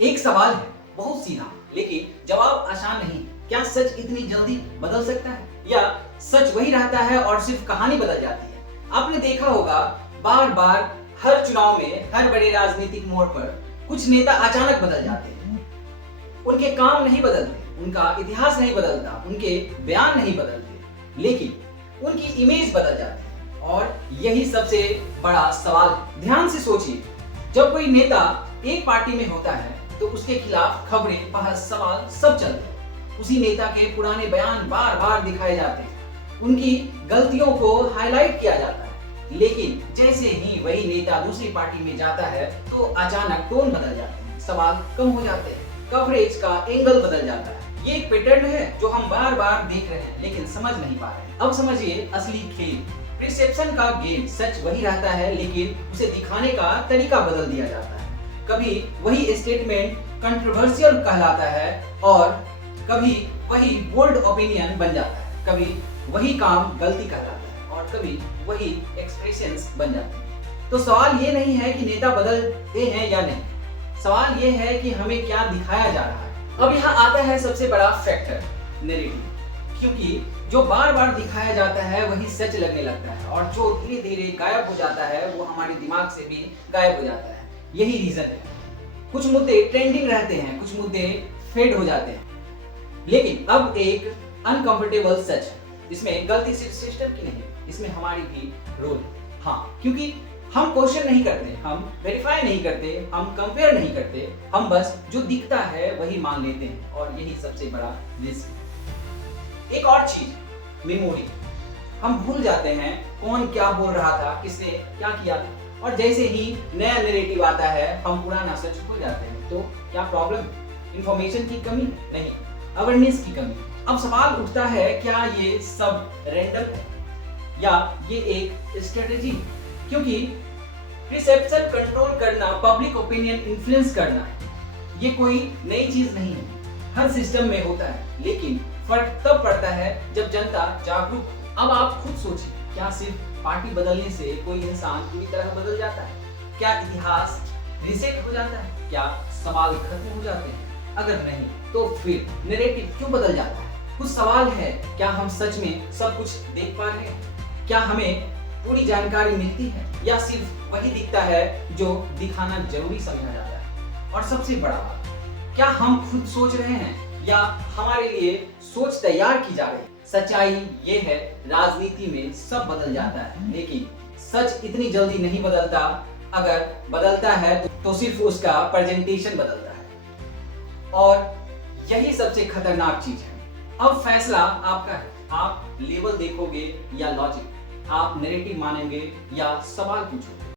एक सवाल है, बहुत सीधा, लेकिन जवाब आसान नहीं। क्या सच इतनी जल्दी बदल सकता है, या सच वही रहता है और सिर्फ कहानी बदल जाती है? आपने देखा होगा, बार बार हर चुनाव में, हर बड़े राजनीतिक मोड़ पर कुछ नेता अचानक बदल जाते हैं। उनके काम नहीं बदलते, उनका इतिहास नहीं बदलता, उनके बयान नहीं बदलते, लेकिन उनकी इमेज बदल जाती है। और यही सबसे बड़ा सवाल है। ध्यान से सोचिए, जब कोई नेता एक पार्टी में होता है तो उसके खिलाफ खबरें, बहस, सवाल सब चलते हैं। उसी नेता के पुराने बयान बार बार दिखाए जाते हैं, उनकी गलतियों को हाईलाइट किया जाता है। लेकिन जैसे ही वही नेता दूसरी पार्टी में जाता है तो अचानक टोन बदल जाते हैं, सवाल कम हो जाते हैं, कवरेज का एंगल बदल जाता है। ये एक पैटर्न है जो हम बार बार देख रहे हैं लेकिन समझ नहीं पा रहे हैं। अब समझिए असली खेल, रिसेप्शन का गेम। सच वही रहता है लेकिन उसे दिखाने का तरीका बदल दिया जाता है। कभी वही स्टेटमेंट कंट्रोवर्शियल कहलाता है और कभी वही बोल्ड ओपिनियन बन जाता है। कभी वही काम गलती कहलाता है और कभी वही एक्सप्रेशंस बन जाते हैं। तो सवाल ये नहीं है कि नेता बदलते हैं या नहीं, सवाल ये है कि हमें क्या दिखाया जा रहा है। अब यहाँ आता है सबसे बड़ा फैक्टर, नैरेटिव। क्योंकि जो बार बार दिखाया जाता है वही सच लगने लगता है, और जो धीरे धीरे गायब हो जाता है वो हमारे दिमाग से भी गायब हो जाता है। यही रीजन है। कुछ मुद्दे ट्रेंडिंग रहते हैं, कुछ मुद्दे फेड हो जाते हैं। लेकिन अब एक अनकंफर्टेबल सच है, इसमें गलती सिर्फ सिस्टम की नहीं, इसमें हमारी भी रोल है। हाँ, क्योंकि हम क्वेश्चन नहीं करते, हम वेरीफाई नहीं करते, हम कंपेयर नहीं करते, हम बस जो दिखता है वही मान लेते हैं, और यही सबसे बड़ा रिस्क है। एक और चीज, मेमोरी। हम भूल जाते हैं कौन क्या बोल रहा था, किसने क्या किया था, और जैसे ही नया नैरेटिव आता है हम पुराना सच भूल जाते हैं। तो क्या प्रॉब्लम? इंफॉर्मेशन की कमी नहीं, अवेयरनेस की कमी। अब सवाल उठता है, क्या ये सब रैंडम है या ये एक स्ट्रेटेजी? क्योंकि रिसेप्शन कंट्रोल करना, पब्लिक ओपिनियन इन्फ्लुएंस करना, ये कोई नई चीज नहीं है, हर सिस्टम में होता है। लेकिन फर्क तब पड़ता है जब जनता जागरूक हो। अब आप खुद सोचिए, क्या सिर्फ पार्टी बदलने से कोई इंसान पूरी तरह बदल जाता है? क्या इतिहास रीसेट हो जाता है? क्या सवाल खत्म हो जाते हैं? अगर नहीं तो फिर नैरेटिव क्यों बदल जाता है? कुछ सवाल है, क्या हम सच में सब कुछ देख पा रहे हैं? क्या हमें पूरी जानकारी मिलती है, या सिर्फ वही दिखता है जो दिखाना जरूरी समझा जाता है? और सबसे बड़ा बात, क्या हम खुद सोच रहे हैं या हमारे लिए सोच तैयार की जा रही है? सच्चाई ये है, राजनीति में सब बदल जाता है लेकिन सच इतनी जल्दी नहीं बदलता। अगर बदलता है तो सिर्फ उसका प्रेजेंटेशन बदलता है, और यही सबसे खतरनाक चीज है। अब फैसला आपका है, आप लेवल देखोगे या लॉजिक, आप नैरेटिव मानेंगे या सवाल पूछोगे।